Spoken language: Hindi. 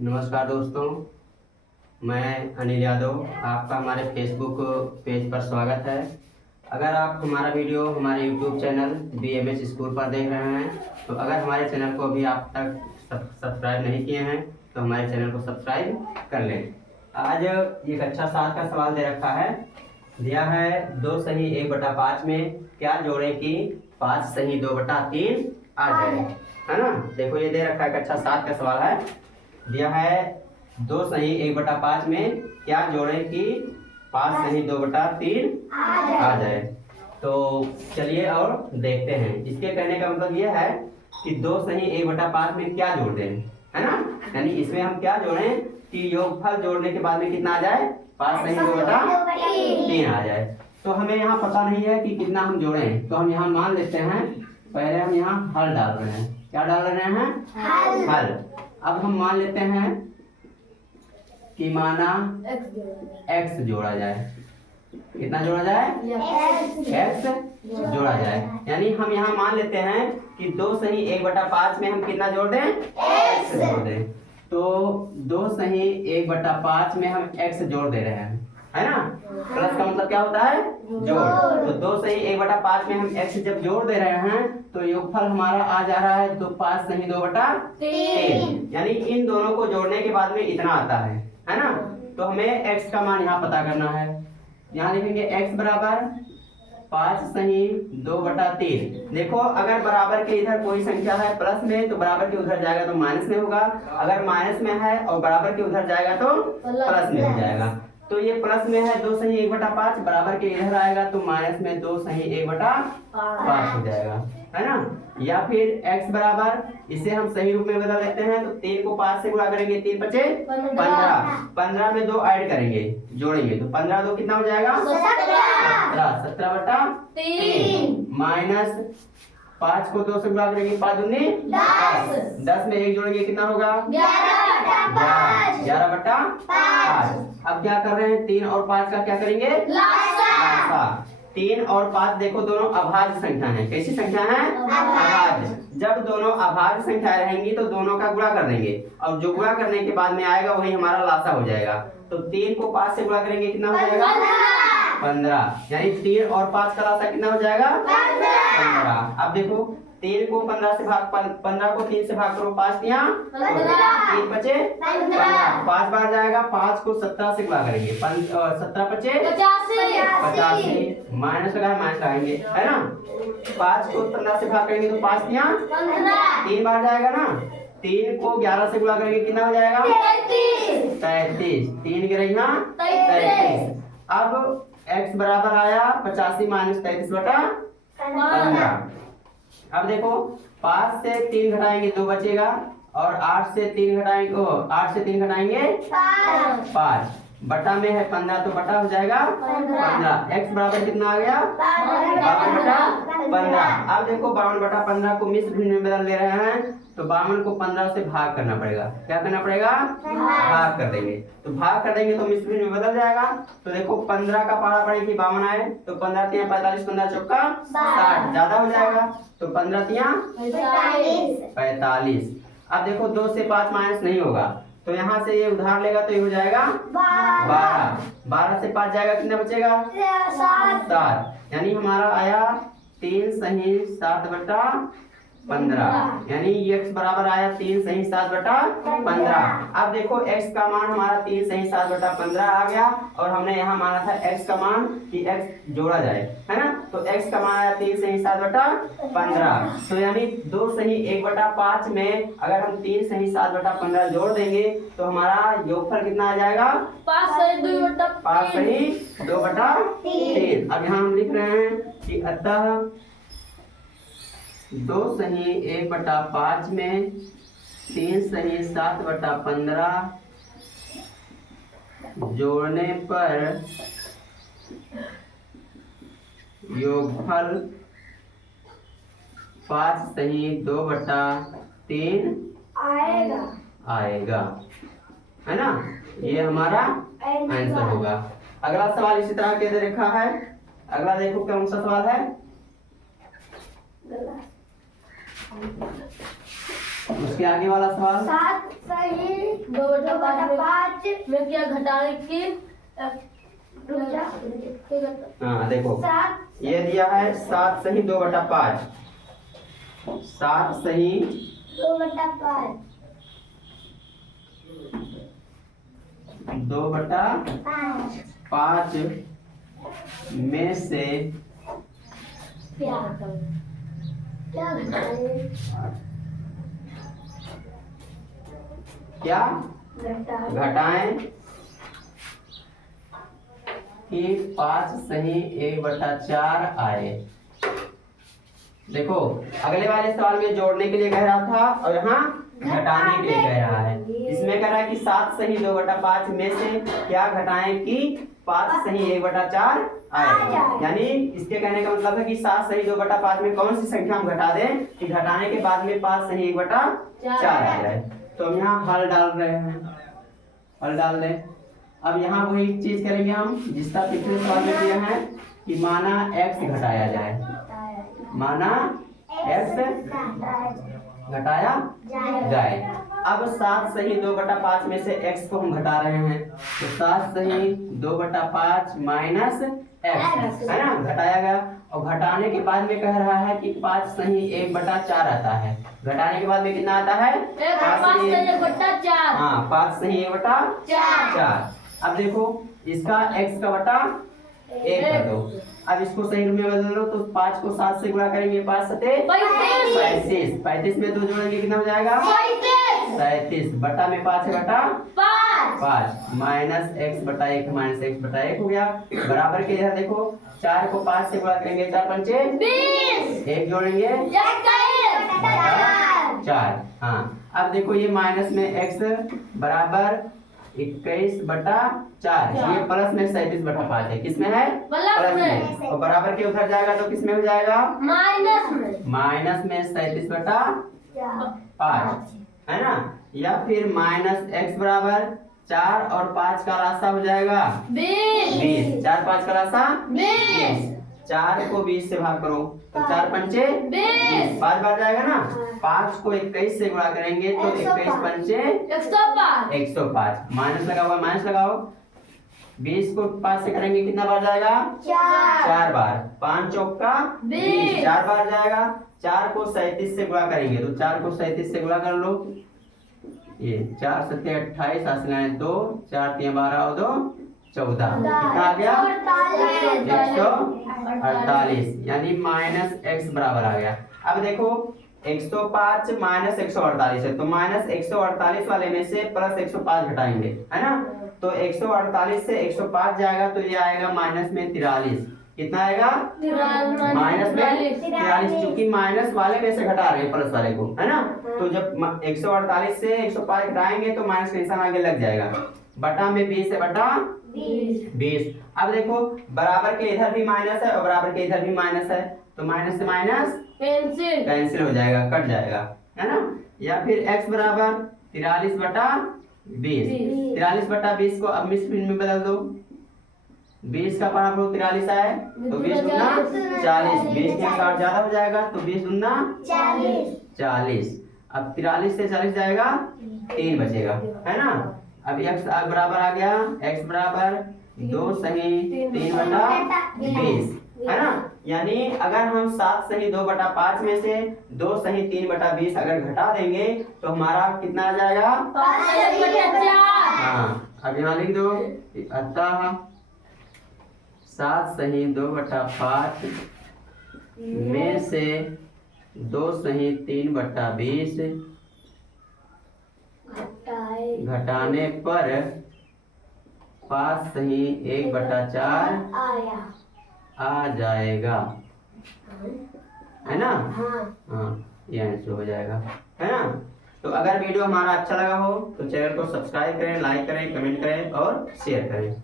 नमस्कार दोस्तों, मैं अनिल यादव। आपका हमारे फेसबुक पेज पर स्वागत है। अगर आप हमारा वीडियो हमारे यूट्यूब चैनल BMS स्कूल पर देख रहे हैं तो अगर हमारे चैनल को अभी आप तक सब्सक्राइब नहीं किए हैं तो हमारे चैनल को सब्सक्राइब कर लें। आज एक अच्छा 7 का सवाल दे रखा है। दिया है 2 सही 1/5 में क्या जोड़ें कि 5 सही 2/3 आ जाए, है ना। देखो ये दे रखा है, एक अच्छा 7 का सवाल है। दिया है 2 सही 1/5 में क्या जोड़ें कि 5 सही 2/3 आ जाए। तो चलिए और देखते हैं। इसके कहने का मतलब यह है कि 2 सही 1/5 में क्या जोड़ दें, है ना। यानी इसमें हम क्या जोड़ें कि योगफल जोड़ने के बाद में कितना आ जाए, 5 सही 2/3 आ जाए। तो हमें यहाँ पता नहीं है कि कितना हम जोड़ें, तो हम यहाँ मान लेते हैं। पहले हम यहाँ हल डाल रहे हैं। क्या डाल रहे हैं? हल। अब हम मान लेते हैं कि माना x जोड़ा जाए। कितना जोड़ा जाए? x जोड़ा जाए। यानी हम यहाँ मान लेते हैं कि 2 सही 1/5 में हम कितना जोड़ दें? x जोड़ दें। तो 2 सही 1/5 में हम x जोड़ दे रहे हैं, है ना। प्लस का मतलब क्या होता है? जोड़। तो 2 सही 1/5 में हम x जब जोड़ दे रहे हैं तो योगफल हमारा आ जा रहा है तो 5 सही 2/3। यानी इन दोनों को जोड़ने के बाद में इतना आता है ना। तो हमें x का मान यहाँ पता करना है। यहाँ लिखेंगे x बराबर 5 सही 2/3। देखो अगर बराबर के इधर कोई संख्या है प्लस में तो बराबर के उधर जाएगा तो माइनस में होगा। अगर माइनस में है और बराबर के उधर जाएगा तो प्लस में हो जाएगा। तो ये प्लस में है 2 सही 1/5, बराबर के इधर आएगा तो माइनस में 2 सही 1/5 हो जाएगा, है ना। या फिर x बराबर, इसे हम सही रूप में बदल लेते हैं। तो 3 को 5 से गुणा करेंगे, 3 5 15। 15 में 2 ऐड करेंगे, जोड़ेंगे तो 15 2 कितना हो जाएगा? 17/3 माइनस 5 को 2 से गुणा करेंगे, 5 दूनी 10 में 1 जोड़ेंगे कितना होगा? 11/5। अब क्या कर रहे हैं? 3 और 5 का क्या करेंगे? लसाअ। 3 और 5 देखो दोनों अभाज्य संख्या है। कैसी संख्या है? अभाज्य। जब दोनों अभाज्य संख्या रहेंगी तो दोनों का गुणा कर देंगे और जो गुणा करने के बाद में आएगा वही हमारा लासा हो जाएगा। तो 3 को 5 से गुणा करेंगे कितना हो जाएगा? 15। यानी 3 और 5 का लासा कितना हो जाएगा? 15। अब देखो 3 को 15 से भाग 15 को 3 से भाग करो, 5 3 5 5 बार जाएगा। 5 को 17 से गुणा करेंगे, 17 85 माइनस लगाए, माइनस लगाएंगे, है ना। 5 को 15 से भाग करेंगे तो 5 3 बार जाएगा ना। 3 को 11 से गुणा करेंगे कितना हो जाएगा? 33। 3 गिरे यहाँ 33। अब x बराबर आया 85 माइनस 33/15। अब देखो 5 से 3 घटाएंगे 2 बचेगा और 8 से 3 घटाएंगे 8 से 3 घटाएंगे 5। बटा में है 15 तो बटा हो जाएगा 15। x बराबर कितना आ गया? 52/15। अब देखो 52/15 को मिश्र भिन्न में बदल ले रहे हैं तो 52 को 15 से भाग करना पड़ेगा। क्या करना पड़ेगा? भाग कर देंगे। तो भाग कर देंगे तो मिश्र भिन्न में बदल जाएगा। तो देखो 15 का पढ़ा पड़ेगी 52 आए तो 15 3 45, 15 चौका 60, ज्यादा हो जाएगा तो 15 3 45। अब देखो 2 से 5 माइनस नहीं होगा तो यहाँ से ये उधार लेगा तो ये हो जाएगा 12। 12 से 5 जाएगा कितना बचेगा? 7। यानी हमारा आया 3 सही 7/15। यानी x बराबर आया 3 सही 7/15। अब देखो x का मान हमारा 3 सही 7/15 आ गया और हमने यहाँ माना था x का मान कि x जोड़ा जाए, है ना। तो x का मान आया 3 सही 7/15। तो यानी 2 सही 1/5 में अगर हम 3 सही 7/15 जोड़ देंगे तो हमारा योगफल कितना आ जाएगा? 5 सही 2/3। अब यहाँ हम लिख रहे हैं कि अतः 2 सही 1/5 में 3 सही 7/15 जोड़ने पर योगफल 5 सही 2/3 आएगा, है ना। ये हमारा आंसर होगा। अगला सवाल इसी तरह के दे रखा है। अगला देखो कौन सा सवाल है। उसके उसके आगे वाला सवाल 7 सही 2/5 में क्या घटाने की हाँ देखो 7 ये दिया है 7 सही 2/5, 7 सही 2/5 2/5 में से क्या घटाए क्या घटाएं कि 5 सही 1/4 आए। देखो अगले वाले सवाल में जोड़ने के लिए कह रहा था और यहाँ घटाने के लिए कह रहा है। इसमें कह रहा है कि 7 सही 2/5 में से क्या घटाएं कि 5 सही 1/4 आए। यानी इसके कहने का मतलब है कि 7 सही 2/5 में कौन सी संख्या हम घटा दें कि घटाने के बाद में 5 सही 1/4 आ जाए। तो हम यहाँ हल डाल रहे हैं, हल डाल दें। अब यहाँ वही चीज करेंगे हम जिसका पिछले सवाल में दिया है कि माना x घटाया जाए, माना x घटाया जाए। अब 7 सही 2/5 में से x को हम घटा रहे हैं, तो 7 सही 2/5 माइनस x है ना, घटाया गया। और घटाने के बाद में कह रहा है कि 5 सही 1/4 आता है। घटाने के बाद में कितना आता है? 5 सही 1/4। हाँ 5 सही 1/4। अब देखो इसका x का बटा 1 कर दो। अब इसको सही रूप में बदल लो तो 5 को 7 से गुणा करेंगे, 5 सते 35। 35 में 2 जोड़ेंगे कितना हो जाएगा? 37 बटा में 5 है बटा 5 माइनस x बटा 1 माइनस x बटा 1 हो गया। बराबर के इधर देखो 4 को 5 से गुणा करेंगे, 4 पंचे 20, 1 जोड़ेंगे 4। हाँ अब देखो ये माइनस में x बराबर 21/4, ये प्लस में 37/5 है। किसमें है? प्लस में। और बराबर के उधर जाएगा तो किसमें हो जाएगा? माइनस में 37/5 है ना। या फिर माइनस x बराबर 4 और 5 का रास्ता हो जाएगा 20। 4 5 का रास्ता 20। 4 को 20 से भाग करो तो 4 पंचे 20, 5 बार जाएगा ना। 5 को 21 से गुणा करेंगे तो 21 पंचे 105। माइनस लगा हुआ, माइनस लगाओ। 20 को 5 से करेंगे कितना बार जाएगा? 4 बार। 5 चौका 20, 4 बार जाएगा। 4 को 37 से गुणा करेंगे तो 4 को 37 से गुणा कर लो। ये 4 सत्ते 28, 2 4 3 12 और 2 14, कितना आ गया? 148, यानी माइनस x बराबर आ गया। अब देखो 105 माइनस 148 है, तो माइनस 148 वाले में से प्लस 105 घटाएंगे है ना। तो 148 से 105 जाएगा तो ये आएगा माइनस में 43। कितना आएगा? माइनस में 43, क्योंकि माइनस वाले में से घटा रहे हैं प्लस वाले को है ना। तो जब 148 से 105 घटाएंगे तो माइनस का निशान आगे लग जाएगा। बटा में 20 है बटा 20। अब देखो बराबर के इधर भी माइनस है और बराबर के इधर भी माइनस है, तो माइनस से माइनस कैंसिल हो जाएगा, कट जाएगा है ना। या फिर x बराबर 43/20। 43/20 को अब मिसफिन में बदल दो। 20 का बराबर 43 है तो 20 दूना 40, 20 के 60 ज्यादा हो जाएगा तो 20 दूना 40। अब 43 से 40 जाएगा 3 बचेगा है ना। अब x बराबर आ गया, x बराबर 2 सही 3/20 है ना। यानी अगर हम 7 सही 2/5 में से 2 सही 3/20 अगर घटा देंगे तो हमारा कितना आ जाएगा? हाँ अब यहाँ लिख दो, अतः 7 सही 2/5 में से 2 सही 3/20 घटाने पर 5 सही 1/4 आ जाएगा है ना। हाँ ये आंसर हो जाएगा है ना। तो अगर वीडियो हमारा अच्छा लगा हो तो चैनल को सब्सक्राइब करें, लाइक करें, कमेंट करें और शेयर करें।